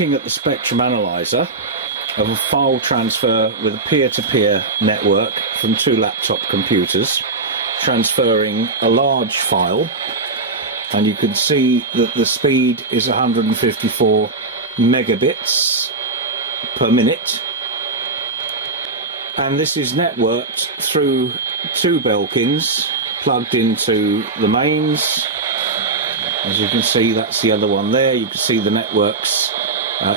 looking at the spectrum analyzer of a file transfer with a peer-to-peer network from two laptop computers, transferring a large file, and you can see that the speed is 154 megabits per minute, and this is networked through two Belkins plugged into the mains. As you can see, that's the other one there. You can see the networks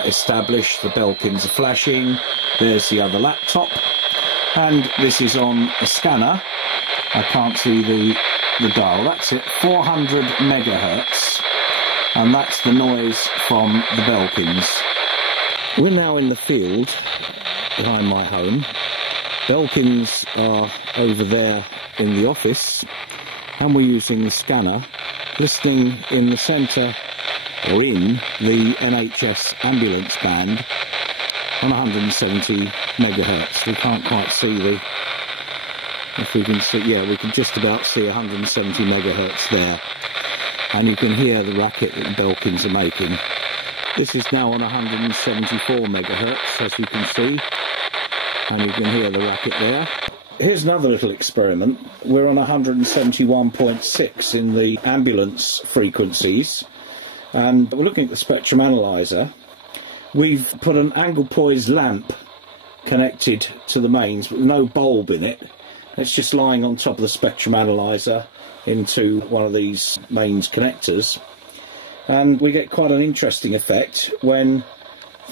established, the Belkins are flashing. There's the other laptop, and this is on a scanner. I can't see the dial. That's it, 400 megahertz, and that's the noise from the Belkins. We're now in the field behind my home. Belkins are over there in the office, and we're using the scanner, listening in the centre, or in the NHS ambulance band on 170 megahertz. We can't quite see the, if we can see, yeah, we can just about see 170 megahertz there, and you can hear the racket that the Belkins are making. This is now on 174 megahertz, as you can see, and you can hear the racket there. Here's another little experiment. We're on 171.6 in the ambulance frequencies, and we're looking at the spectrum analyzer. We've put an angle poised lamp connected to the mains, but no bulb in it. It's just lying on top of the spectrum analyzer into one of these mains connectors, and we get quite an interesting effect when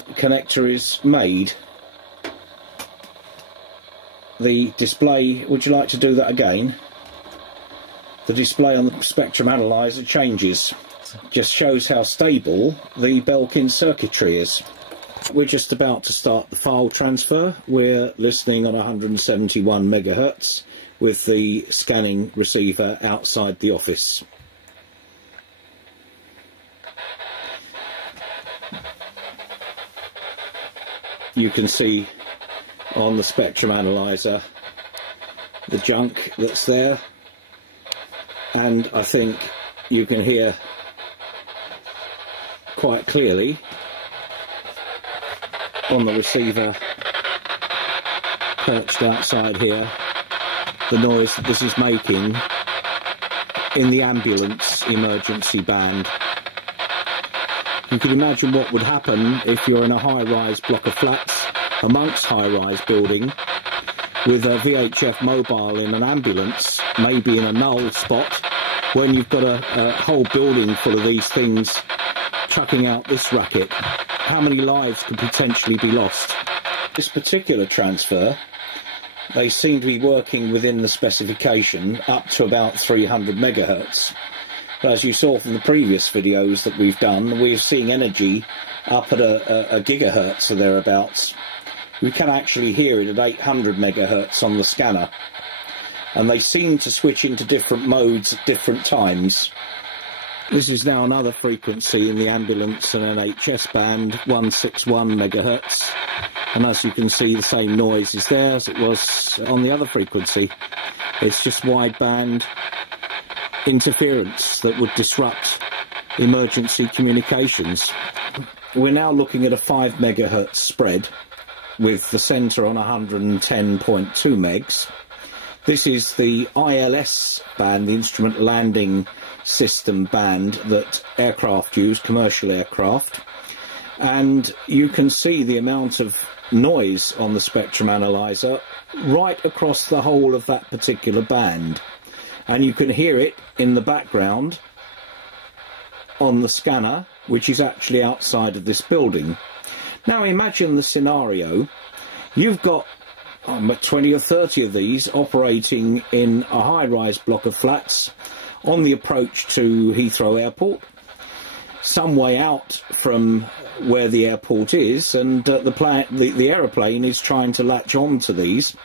the connector is made. The display, would you like to do that again? The display on the spectrum analyzer changes. Just shows how stable the Belkin circuitry is. We're just about to start the file transfer. We're listening on 171 megahertz with the scanning receiver outside the office. You can see on the spectrum analyzer the junk that's there, and I think you can hear quite clearly on the receiver perched outside here the noise that this is making in the ambulance emergency band. You can imagine what would happen if you're in a high-rise block of flats amongst high-rise building with a VHF mobile in an ambulance, maybe in a null spot, when you've got a whole building full of these things chucking out this racket. How many lives could potentially be lost? This particular transfer, they seem to be working within the specification up to about 300 megahertz. But as you saw from the previous videos that we've done, we're seeing energy up at a gigahertz or thereabouts. We can actually hear it at 800 megahertz on the scanner, and they seem to switch into different modes at different times. This is now another frequency in the ambulance and NHS band, 161 megahertz, and as you can see, the same noise is there as it was on the other frequency. It's just wideband interference that would disrupt emergency communications. We're now looking at a 5 megahertz spread with the centre on 110.2 megs. This is the ILS band, the instrument landing system band that aircraft use, commercial aircraft, and you can see the amount of noise on the spectrum analyzer right across the whole of that particular band, and you can hear it in the background on the scanner, which is actually outside of this building. Now imagine the scenario. You've got 20 or 30 of these operating in a high-rise block of flats on the approach to Heathrow Airport, some way out from where the airport is, and the aeroplane is trying to latch on to these.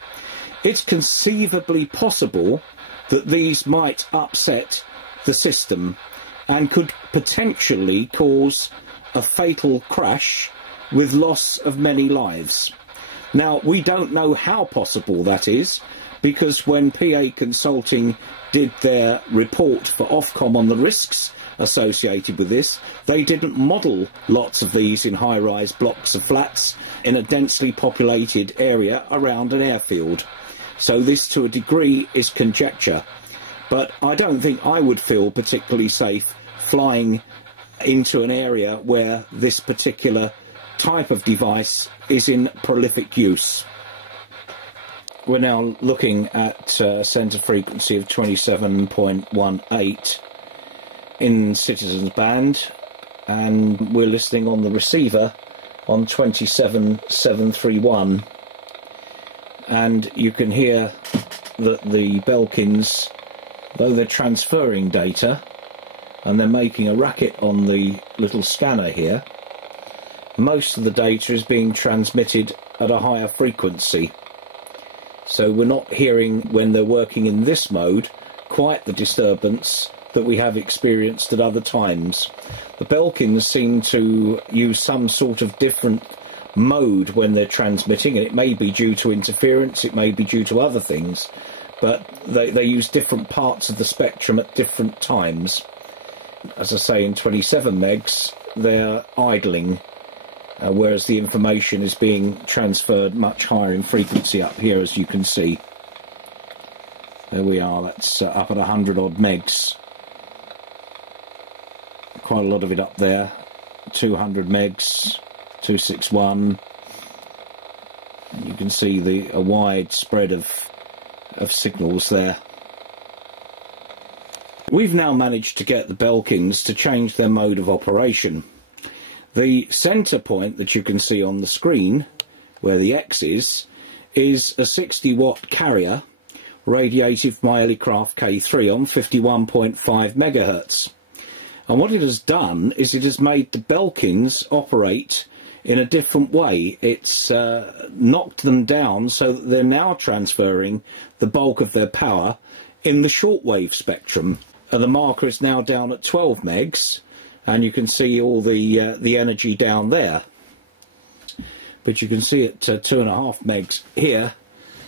It's conceivably possible that these might upset the system and could potentially cause a fatal crash with loss of many lives. Now, we don't know how possible that is, because when PA Consulting did their report for Ofcom on the risks associated with this. They didn't model lots of these in high-rise blocks of flats in a densely populated area around an airfield. So this, to a degree, is conjecture. But I don't think I would feel particularly safe flying into an area where this particular type of device is in prolific use. We're now looking at centre frequency of 27.18 in Citizens band, and we're listening on the receiver on 27.731, and you can hear that the Belkins, though they're transferring data and they're making a racket on the little scanner here, most of the data is being transmitted at a higher frequency. So we're not hearing, when they're working in this mode, quite the disturbance that we have experienced at other times. The Belkins seem to use some sort of different mode when they're transmitting, and it may be due to interference, it may be due to other things, but they use different parts of the spectrum at different times. As I say, in 27 megs, they're idling, whereas the information is being transferred much higher in frequency up here, as you can see. There we are, that's up at 100 odd megs. Quite a lot of it up there. 200 megs, 261. You can see a wide spread of signals there. We've now managed to get the Belkins to change their mode of operation. The centre point that you can see on the screen, where the X is a 60 watt carrier radiated from my Elecraft K3 on 51.5 megahertz. And what it has done is it has made the Belkins operate in a different way. It's knocked them down so that they're now transferring the bulk of their power in the shortwave spectrum. And the marker is now down at 12 megs, and you can see all the energy down there. But you can see at 2.5 megs here,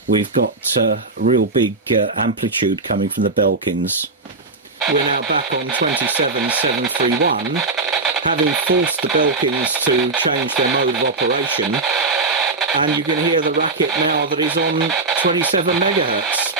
we've got a real big amplitude coming from the Belkins. We're now back on 27.731, having forced the Belkins to change their mode of operation, and you can hear the racket now that is on 27 megahertz.